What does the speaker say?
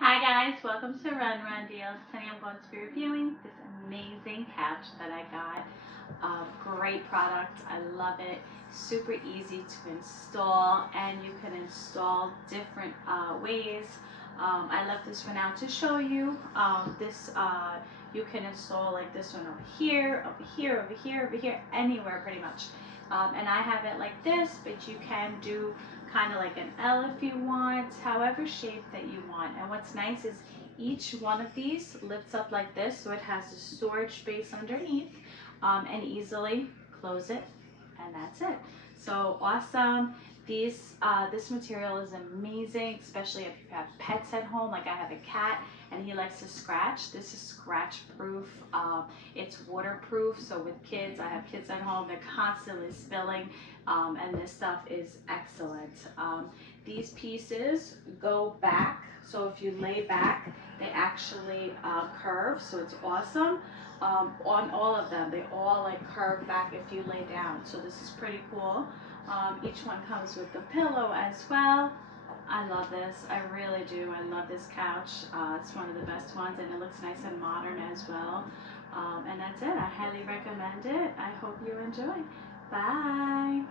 Hi guys, welcome to Run Deals. Today I'm going to be reviewing this amazing couch that I got. Great product, I love it. Super easy to install, and you can install different ways. I left this one out to show you. You can install like this one over here, over here, over here, over here, anywhere pretty much. And I have it like this, but you can do kind of like an L if you want, however shape that you want. And what's nice is each one of these lifts up like this, so it has a storage space underneath, and easily close it, and that's it. So awesome. This material is amazing, especially if you have pets at home. Like I have a cat and he likes to scratch. This is scratch proof. It's waterproof, so with kids, I have kids at home, they're constantly spilling, and this stuff is excellent. These pieces go back, so if you lay back, they actually curve, so it's awesome. On all of them, they all like curve back if you lay down, so this is pretty cool. Each one comes with the pillow as well. I love this, I really do. I love this couch. It's one of the best ones, and it looks nice and modern as well. And that's it. I highly recommend it. I hope you enjoy. Bye.